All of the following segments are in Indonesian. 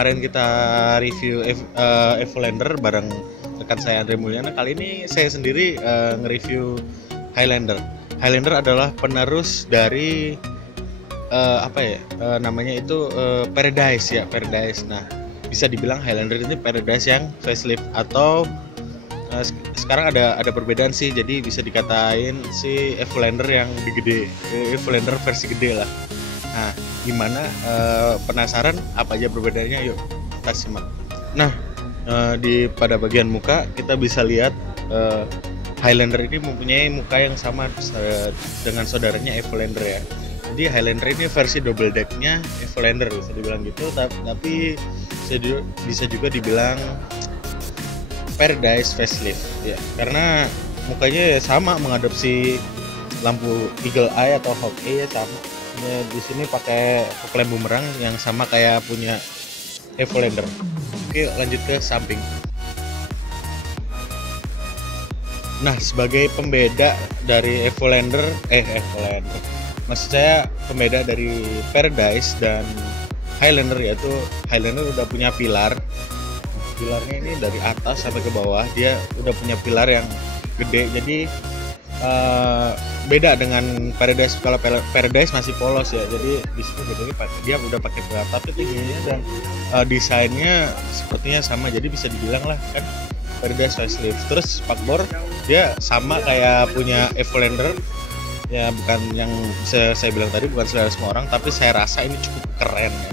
kemarin kita review Evolunder bareng rekan saya Andre Mulyana, kali ini saya sendiri nge-review Highlander. Highlander adalah penerus dari namanya itu Paradise ya, Paradise. Nah, bisa dibilang Highlander ini Paradise yang facelift, atau sekarang ada perbedaan sih, jadi bisa dikatain si Evolunder yang gede, Evolunder versi gede lah. Nah, gimana, penasaran apa aja perbedaannya? Yuk kita simak. Nah, pada bagian muka kita bisa lihat Highlander ini mempunyai muka yang sama dengan saudaranya Evolunder ya. Jadi Highlander ini versi double decknya Evolunder, bisa dibilang gitu, tapi bisa juga dibilang Paradise facelift ya, karena mukanya ya sama, mengadopsi lampu Eagle Eye atau Hawk Eye ya, sama. Ya, di sini pakai fog lamp bumerang yang sama kayak punya Evolunder. Oke, lanjut ke samping. Nah, sebagai pembeda dari Evolunder, maksud saya pembeda dari Paradise dan Highlander, yaitu Highlander udah punya pilar. Pilarnya ini dari atas sampai ke bawah, dia udah punya pilar yang gede, jadi beda dengan Paradise. Kalau Paradise masih polos ya, jadi di sini bedanya dia udah pakai pilar, tapi tingginya dan desainnya sepertinya sama, jadi bisa dibilang lah kan Paradise facelift. Terus spakbor dia sama kayak punya Evolunder ya, bukan yang saya bilang tadi, bukan selera semua orang, tapi saya rasa ini cukup keren ya.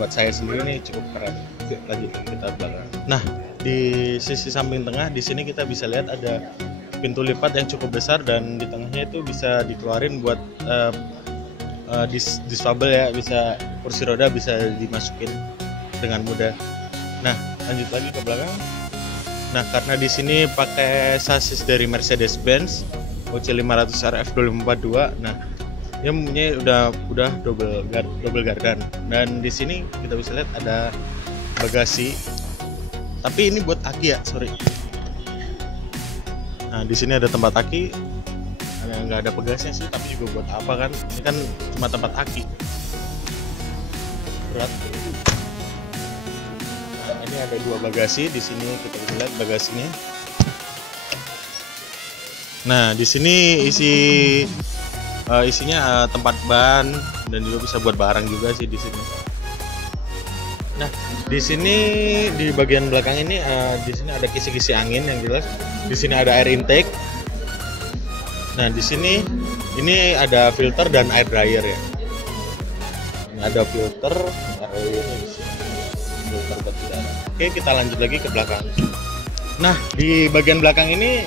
Buat saya sendiri ini cukup keren. Oke, lanjut lagi kita belakang. Nah, di sisi samping tengah di sini kita bisa lihat ada pintu lipat yang cukup besar, dan di tengahnya itu bisa dikeluarin buat disable ya, bisa kursi roda bisa dimasukin dengan mudah. Nah, lanjut lagi ke belakang. Nah, karena di sini pakai sasis dari Mercedes-Benz OC500 RF 2042, nah dia mempunyai udah double gardan, dan di sini kita bisa lihat ada bagasi, tapi ini buat aki ya, sorry. Nah, di sini ada tempat aki, nggak ada pegasnya sih, tapi juga buat apa kan, ini kan cuma tempat aki, berat. Nah, ini ada dua bagasi, di sini kita bisa lihat bagasinya. Nah, di sini isinya tempat ban, dan juga bisa buat barang juga sih di sini. Nah, di sini di bagian belakang ini di sini ada kisi-kisi angin yang jelas. Di sini ada air intake. Nah, di sini ini ada filter dan air dryer ya. Ini ada filter, airnya di sini. Filter buat udara. Oke, kita lanjut lagi ke belakang. Nah, di bagian belakang ini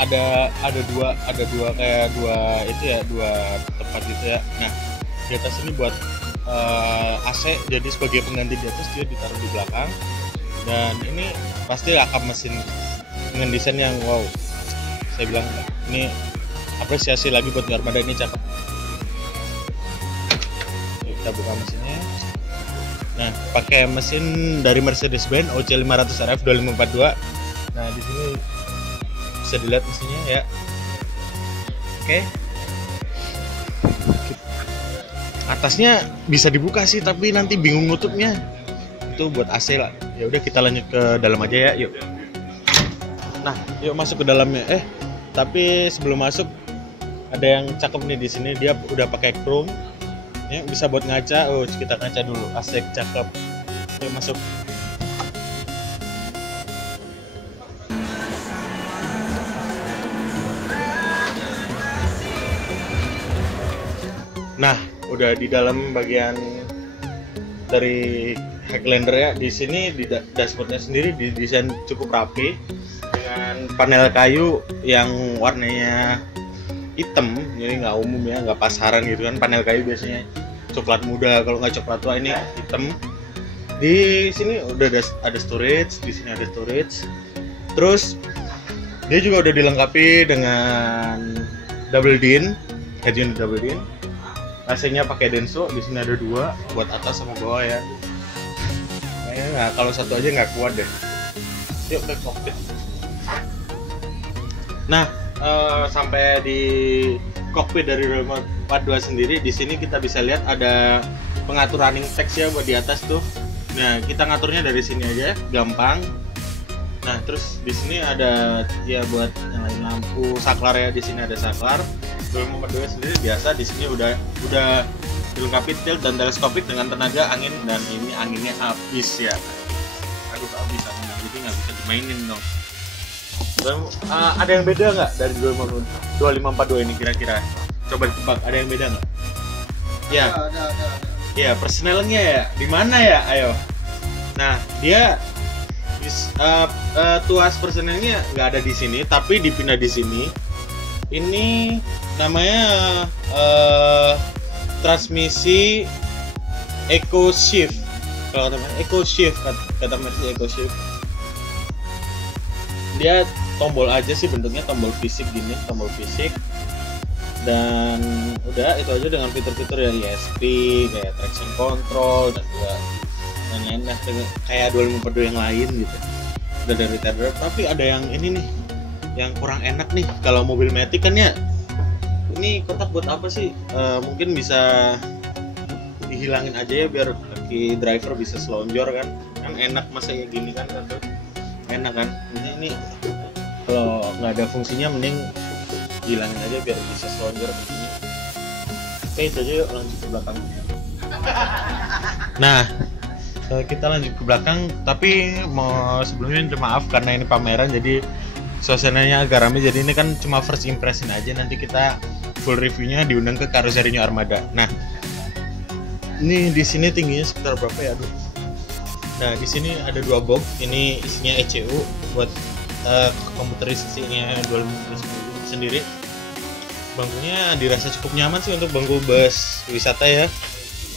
ada dua tempat gitu ya. Nah, di atas ini buat AC, jadi sebagai pengganti di atas dia ditaruh di belakang, dan ini pasti akan mesin dengan desain yang wow. Saya bilang ini apresiasi lagi buat Armada, ini cakep. Kita buka mesinnya. Nah, pakai mesin dari Mercedes-Benz OC500 RF 2542. Nah, di sini bisa dilihat mesinnya ya. Oke. Atasnya bisa dibuka sih, tapi nanti bingung nutupnya. Itu buat AC lah. Ya udah, kita lanjut ke dalam aja ya, yuk. Nah, yuk masuk ke dalamnya. Tapi sebelum masuk ada yang cakep nih di sini. Dia udah pakai chrome. Ya, bisa buat ngaca. Oh, kita ngaca dulu. AC cakep. Yuk masuk. Nah, udah di dalam bagian dari Highlander ya. Di sini di dashboardnya sendiri didesain cukup rapi dengan panel kayu yang warnanya hitam, jadi nggak umum ya, nggak pasaran gitu kan. Panel kayu biasanya coklat muda, kalau nggak coklat tua, ini hitam. Di sini udah ada storage, di sini ada storage. Terus dia juga udah dilengkapi dengan double din, head unit double din. AC-nya pakai Denso, di sini ada dua buat atas sama bawah ya. Nah, kalau satu aja nggak kuat deh. Yuk ke cockpit. Nah, sampai di cockpit dari 2042 sendiri, di sini kita bisa lihat ada pengatur running text ya buat di atas tuh. Nah, kita ngaturnya dari sini aja, gampang. Nah, terus di sini ada ya buat nyalain lampu saklar ya, di sini ada saklar. 252 sendiri biasa, di sini udah dilengkapi tilt dan teleskopik dengan tenaga angin, dan ini anginnya habis ya. Aduh, habis anginnya, jadi nggak bisa dimainin dong. Dan, ada yang beda nggak dari 2542 ini kira-kira? Coba ditebak, ada yang beda nggak? Ya, ada. Ya, personelnya ya, di mana ya? Ayo. Nah, dia tuas personelnya nggak ada di sini, tapi dipindah di sini. Ini namanya transmisi Eco Shift. Kalau namanya Eco Shift, kata Mercy Eco Shift. Dia tombol aja sih bentuknya, tombol fisik gini, tombol fisik. Dan udah itu aja dengan fitur-fitur ya ESP, kayak traction control dan juga lain-lain lah, kayak 252 yang lain gitu. Udah dari retarder, tapi ada yang ini nih yang kurang enak nih. Kalau mobil Matic kan ya, ini kotak buat apa sih? Mungkin bisa dihilangin aja ya biar kaki driver bisa selonjor kan enak, masa ya gini kan tuh enak kan. Ini kalau nggak ada fungsinya mending hilangin aja biar bisa selonjor begini. Oke, itu aja, yuk lanjut ke belakang. Nah, kita lanjut ke belakang, tapi mau sebelumnya minta maaf karena ini pameran jadi suasananya agak ramai. Jadi ini kan cuma first impression aja, nanti kita full reviewnya diundang ke Carrozzeria New Armada. Nah, ini di sini tingginya sekitar berapa ya? Aduh. Nah, di sini ada 2 box, ini isinya ECU buat komputerisasinya 250 sendiri. Bangkunya dirasa cukup nyaman sih untuk bangku bus wisata ya.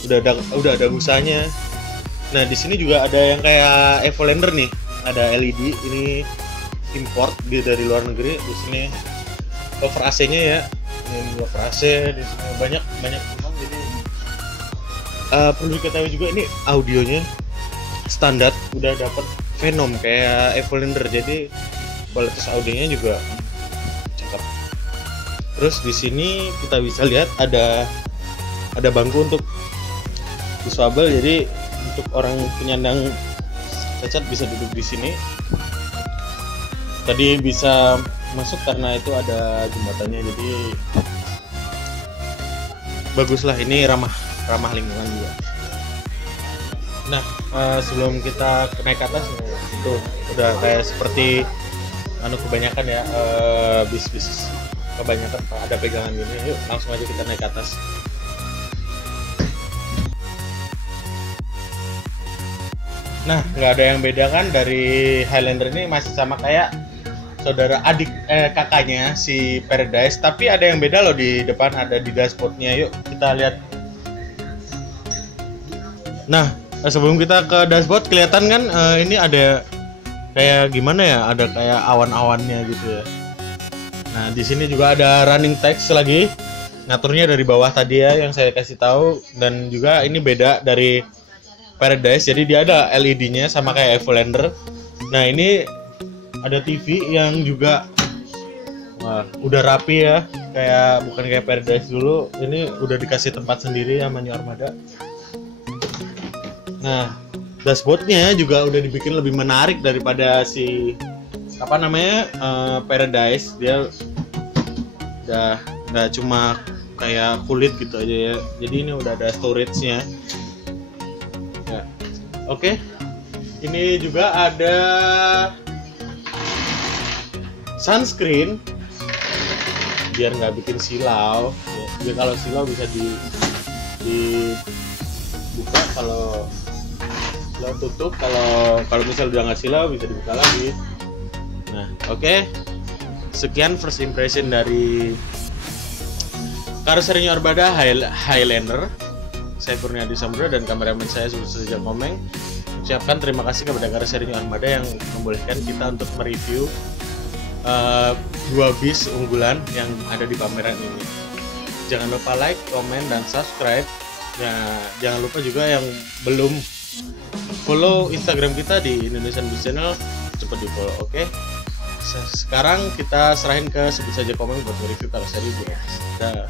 Udah ada busanya. Nah, di sini juga ada yang kayak Evolander nih, ada LED, ini import dari luar negeri. Di sini cover AC-nya ya, ini cover AC, di sini banyak memang. Jadi perlu diketahui juga ini audionya standar, udah dapat Venom kayak Evolander, jadi kualitas audionya juga cakep. Terus di sini kita bisa lihat ada bangku untuk diswabel, jadi untuk orang penyandang cacat bisa duduk di sini. Tadi bisa masuk karena itu ada jembatannya, jadi baguslah, ini ramah lingkungan juga. Nah, sebelum kita naik ke atas itu udah kayak seperti kebanyakan ya, bis kebanyakan ada pegangan gini. Yuk langsung aja kita naik ke atas. Nah, nggak ada yang beda kan dari Highlander ini, masih sama kayak saudara kakaknya si Paradise, tapi ada yang beda loh. Di depan ada di dashboardnya, yuk kita lihat. Nah, sebelum kita ke dashboard, kelihatan kan ini ada kayak gimana ya, ada kayak awan-awannya gitu ya. Nah, di sini juga ada running text lagi, ngaturnya dari bawah tadi ya yang saya kasih tahu. Dan juga ini beda dari Paradise, jadi dia ada LED-nya sama kayak Evolander. Nah, ini ada TV yang juga udah rapi ya, bukan kayak Paradise dulu. Ini udah dikasih tempat sendiri sama New Armada. Nah, dashboardnya juga udah dibikin lebih menarik daripada si Paradise. Dia udah nggak cuma kayak kulit gitu aja ya, jadi ini udah ada storage-nya ya. Oke. Ini juga ada sunscreen biar nggak bikin silau ya. Biar kalau silau bisa dibuka, kalau tutup, kalau misal udah nggak silau bisa dibuka lagi. Nah, oke. Sekian first impression dari Carrozzeria New Armada Highlander. Saya Kurniadi Samudra dan kameramen saya Sujal Komeng. Ucapkan terima kasih kepada Carrozzeria New Armada yang membolehkan kita untuk mereview 2 bis unggulan yang ada di pameran ini. Jangan lupa like, komen, dan subscribe. Nah, jangan lupa juga yang belum follow Instagram kita di Indonesian Bus Channel, cepat di follow, oke? Sekarang kita serahin ke sebut saja Komeng buat review Carrozzeria. Dah.